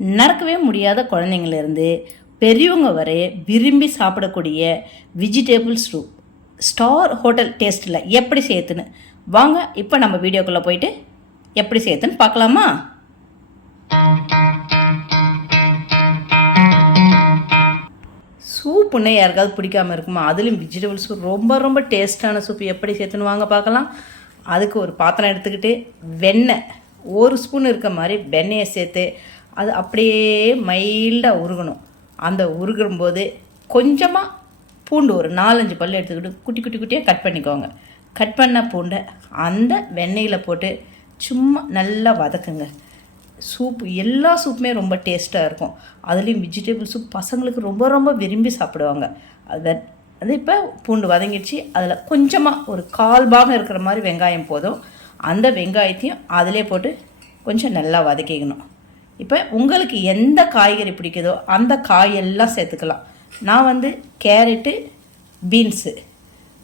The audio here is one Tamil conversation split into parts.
நடக்கவே முடியாத குழந்தைங்கள்லேருந்து பெரியவங்க வரை விரும்பி சாப்பிடக்கூடிய விஜிடேபிள் சூப் ஸ்டார் ஹோட்டல் டேஸ்ட்டில் எப்படி சேர்த்துன்னு. வாங்க இப்போ நம்ம வீடியோக்குள்ளே போயிட்டு எப்படி சேர்த்துன்னு பார்க்கலாமா? சூப்புன்னு யாருக்காவது பிடிக்காம இருக்குமா? அதுலேயும் வெஜிடபிள் சூப் ரொம்ப ரொம்ப டேஸ்ட்டான சூப் எப்படி சேர்த்துன்னு வாங்க பார்க்கலாம். அதுக்கு ஒரு பாத்திரம் எடுத்துக்கிட்டு வெண்ணெய் ஒரு ஸ்பூன் இருக்க மாதிரி வெண்ணெயை சேர்த்து அது அப்படியே மைல்டாக உருகணும். அந்த உருகும்போது கொஞ்சமாக பூண்டு ஒரு நாலஞ்சு பல் எடுத்துக்கிட்டு குட்டி குட்டி குட்டியாக கட் பண்ணிக்கோங்க. கட் பண்ண பூண்டை அந்த வெண்ணெயில் போட்டு சும்மா நல்லா வதக்குங்க. சூப் எல்லா சூப்புமே ரொம்ப டேஸ்ட்டாக இருக்கும். அதுலேயும் வெஜிடபிள் சூப் பசங்களுக்கு ரொம்ப ரொம்ப விரும்பி சாப்பிடுவாங்க. அது அது இப்போ பூண்டு வதங்கிடுச்சு. அதில் கொஞ்சமாக ஒரு கால் பாகம் இருக்கிற மாதிரி வெங்காயம் போதும். அந்த வெங்காயத்தையும் அதிலே போட்டு கொஞ்சம் நல்லா வதக்கிக்கணும். இப்போ உங்களுக்கு எந்த காய்கறி பிடிக்குதோ அந்த காயெல்லாம் சேர்த்துக்கலாம். நான் வந்து கேரட்டு பீன்ஸு.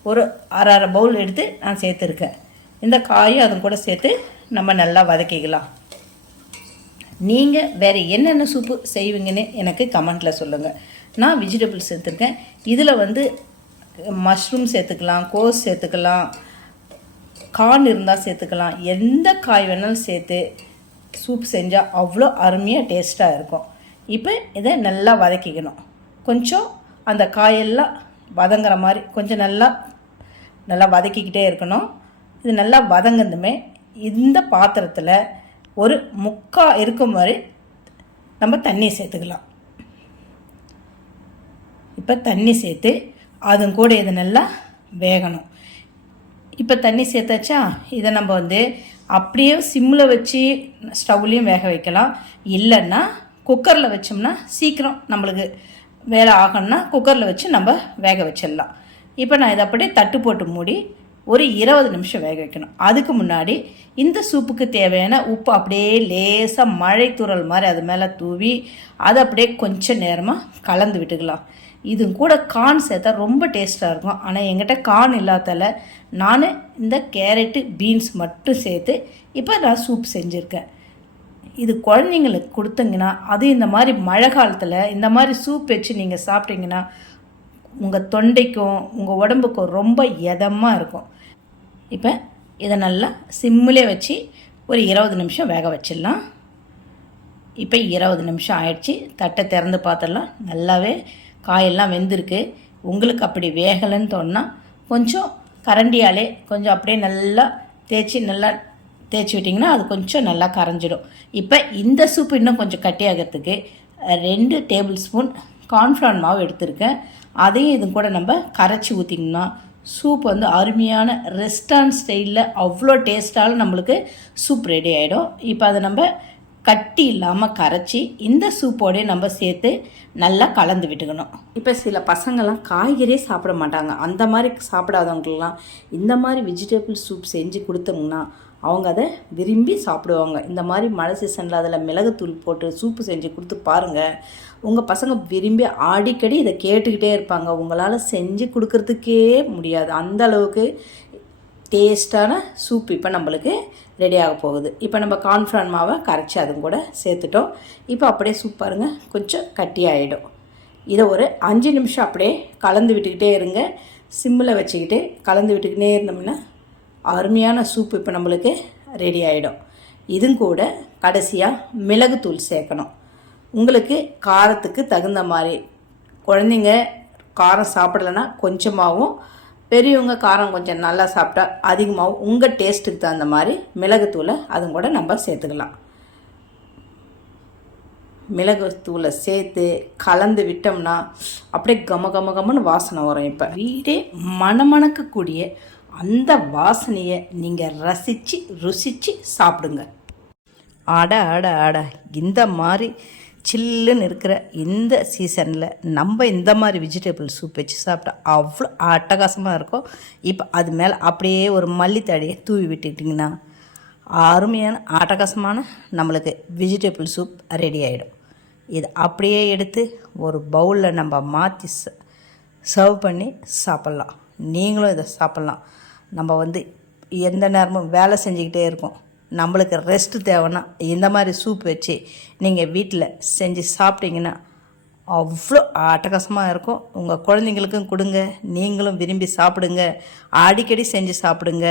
ஒரு அரை அரை பவுல் எடுத்து நான் சேர்த்துருக்கேன். இந்த காயும் அதுவும் கூட சேர்த்து நம்ம நல்லா வதக்கிக்கலாம். நீங்கள் வேறு என்னென்ன சூப்பு செய்வீங்கன்னு எனக்கு கமெண்ட்டில் சொல்லுங்கள் நான் வெஜிடபிள்ஸ் சேர்த்துருக்கேன். இதில் வந்து மஷ்ரூம் சேர்த்துக்கலாம் கோஸ் சேர்த்துக்கலாம். கார்ன் இருந்தால் சேர்த்துக்கலாம். எந்த காய் வேணாலும் சேர்த்து சூப் செஞ்சால் அவ்வளோ அருமையாக டேஸ்ட்டாக இருக்கும். இப்போ இதை நல்லா வதக்கிக்கணும். கொஞ்சம் அந்த காயெல்லாம் வதங்குற மாதிரி கொஞ்சம் நல்லா நல்லா வதக்கிக்கிட்டே இருக்கணும். இது நல்லா வதங்கினதுமே இந்த பாத்திரத்தில் ஒரு முக்கா இருக்கும் மாதிரி நம்ம தண்ணி சேர்த்துக்கலாம். இப்போ தண்ணி சேர்த்து அதும் கூட இது நல்லா வேகணும். இப்போ தண்ணி சேர்த்தாச்சா? இதை நம்ம வந்து அப்படியே சிம்மில் வச்சு ஸ்டவ்லேயும் வேக வைக்கலாம். இல்லைன்னா குக்கரில் வச்சோம்னா சீக்கிரம் நம்மளுக்கு வேலை ஆகணும்னா குக்கரில் வச்சு நம்ம வேக வச்சிடலாம். இப்போ நான் இதை அப்படியே தட்டு போட்டு மூடி ஒரு இருபது நிமிஷம் வேக வைக்கணும். அதுக்கு முன்னாடி இந்த சூப்புக்கு தேவையான உப்பு அப்படியே லேசாக மழை தூரல் மாதிரி அது மேலே தூவி அதை அப்படியே கொஞ்சம் நேரமாக கலந்து விட்டுக்கலாம். இது கூட கார்ன் சேர்த்தா ரொம்ப டேஸ்ட்டாக இருக்கும். ஆனால் எங்கிட்ட கார்ன் இல்லாதால நான் இந்த கேரட்டு பீன்ஸ் மட்டும் சேர்த்து இப்போ நான் சூப் செஞ்சுருக்கேன். இது குழந்தைங்களுக்கு கொடுத்தீங்கன்னா அது இந்த மாதிரி மழை காலத்தில் இந்த மாதிரி சூப் வச்சு நீங்கள் சாப்பிட்டீங்கன்னா உங்கள் தொண்டைக்கும் உங்கள் உடம்புக்கும் ரொம்ப இதமாக இருக்கும். இப்போ இதை நல்லா சிம்மிலே வச்சு ஒரு இருபது நிமிஷம் வேக வச்சிடலாம். இப்போ இருபது நிமிஷம் ஆயிடுச்சு. தட்டை திறந்து பார்த்துடலாம். நல்லாவே காயெல்லாம் வெந்திருக்கு. உங்களுக்கு அப்படி வேகலைன்னு தோணுன்னா கொஞ்சம் கரண்டியாலே கொஞ்சம் அப்படியே நல்லா தேய்ச்சி நல்லா தேய்ச்சி விட்டிங்கன்னா அது கொஞ்சம் நல்லா கரைஞ்சிடும். இப்போ இந்த சூப் இன்னும் கொஞ்சம் கட்டியாகிறதுக்கு ரெண்டு டேபிள் ஸ்பூன் கார்ன்ஃப்ளவர் மாவு எடுத்திருக்கேன். அதையும் இது கூட நம்ம கரைச்சி ஊற்றிங்கன்னா சூப் வந்து அருமையான ரெஸ்டாரண்ட் ஸ்டைலில் அவ்வளோ டேஸ்ட்டாலும் நம்மளுக்கு சூப் ரெடி ஆகிடும் இப்போ அதை நம்ம கட்டி இல்லாமல் கரைச்சி இந்த சூப்போடய நம்ம சேர்த்து நல்லா கலந்து விட்டுக்கணும். இப்போ சில பசங்கள்லாம் காய்கறியே சாப்பிட மாட்டாங்க. அந்த மாதிரி சாப்பிடாதவங்களுக்குலாம் இந்த மாதிரி வெஜிடபிள் சூப் செஞ்சு கொடுத்தோம்னா அவங்க அதை விரும்பி சாப்பிடுவாங்க. இந்த மாதிரி மழை சீசனில் அதில் மிளகுத்தூள் போட்டு சூப்பு செஞ்சு கொடுத்து பாருங்கள் உங்கள் பசங்க விரும்பி அடிக்கடி இதை கேட்டுக்கிட்டே இருப்பாங்க. உங்களால் செஞ்சு கொடுக்கறதுக்கே முடியாது. அந்த அளவுக்கு டேஸ்டான சூப் இப்போ நம்மளுக்கு ரெடி ஆக போகுது. இப்போ நம்ம கார்ன்ஃப்ளான் மாவை கரைச்சி அதுவும் கூட சேர்த்துட்டோம். இப்போ அப்படியே சூப் பாருங்கள் கொஞ்சம் கட்டி ஆகிடும் இதை ஒரு அஞ்சு நிமிஷம் அப்படியே கலந்து விட்டுக்கிட்டே இருங்க. சிம்மில் வச்சுக்கிட்டு கலந்து விட்டுக்கிட்டே இருந்தோம்னா அருமையான சூப் இப்போ நம்மளுக்கு ரெடி ஆகிடும் இதுவும் கூட கடைசியாக மிளகுத்தூள் சேர்க்கணும். உங்களுக்கு காரத்துக்கு தகுந்த மாதிரி. குழந்தைங்க காரம் சாப்பிடலைன்னா கொஞ்சமாகவும் பெரியவங்க காரம் கொஞ்சம் நல்லா சாப்பிட்டா அதிகமாகவும் உங்கள் டேஸ்ட்டுக்கு தகுந்த மாதிரி மிளகுத்தூளை அதுவும் கூட நம்ம சேர்த்துக்கலாம். மிளகுத்தூளை சேர்த்து கலந்து விட்டோம்னா அப்படியே கம கம கமன்னு வாசனை வரும் இப்போ. வீடே மணமணக்கக்கூடிய அந்த வாசனையை நீங்கள் ரசித்து ருசித்து சாப்பிடுங்க. அட அட அட இந்த மாதிரி சில்லுன்னு இருக்கிற இந்த சீசனில் நம்ம இந்த மாதிரி வெஜிடபிள் சூப் வச்சு சாப்பிட்டா அவ்வளோ அட்டகாசமாக இருக்கும். இப்போ அது மேலே அப்படியே ஒரு மல்லித்தடியை தூவி விட்டுக்கிட்டிங்கன்னா அருமையான அட்டகாசமான நம்மளுக்கு வெஜிடபிள் சூப் ரெடி ஆகிடும் இது அப்படியே எடுத்து ஒரு பவுலில் நம்ம மாற்றி சர்வ் பண்ணி சாப்பிட்லாம். நீங்களும் இதை சாப்பிட்லாம். நம்ம வந்து எந்த நேரமும் வேலை செஞ்சுக்கிட்டே இருக்கோம். நம்மளுக்கு ரெஸ்ட்டு தேவைன்னா இந்த மாதிரி சூப் வச்சு நீங்கள் வீட்டில் செஞ்சு சாப்பிட்டீங்கன்னா அவ்வளோ அட்டகாசமாக இருக்கும். உங்கள் குழந்தைங்களுக்கும் கொடுங்க. நீங்களும் விரும்பி சாப்பிடுங்க. அடிக்கடி செஞ்சு சாப்பிடுங்க.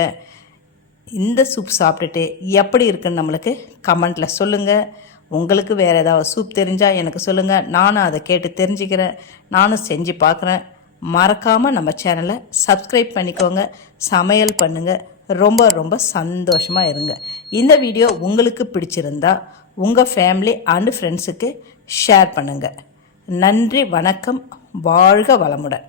இந்த சூப் சாப்பிட்டுட்டு எப்படி இருக்குன்னு நம்மளுக்கு கமெண்ட்டில் சொல்லுங்கள் உங்களுக்கு வேறு ஏதாவது சூப் தெரிஞ்சால் எனக்கு சொல்லுங்கள் நானும் அதை கேட்டு தெரிஞ்சுக்கிறேன். நானும் செஞ்சு பார்க்குறேன். மறக்காமல் நம்ம சேனலை சப்ஸ்கிரைப் பண்ணிக்கோங்க. சமையல் பண்ணுங்கள் ரொம்ப ரொம்ப சந்தோஷமாக இருங்க. இந்த வீடியோ உங்களுக்கு பிடிச்சிருந்தா உங்கள் ஃபேமிலி அண்டு ஃப்ரெண்ட்ஸுக்கு ஷேர் பண்ணுங்கள் நன்றி வணக்கம் வாழ்க வளமுடன்.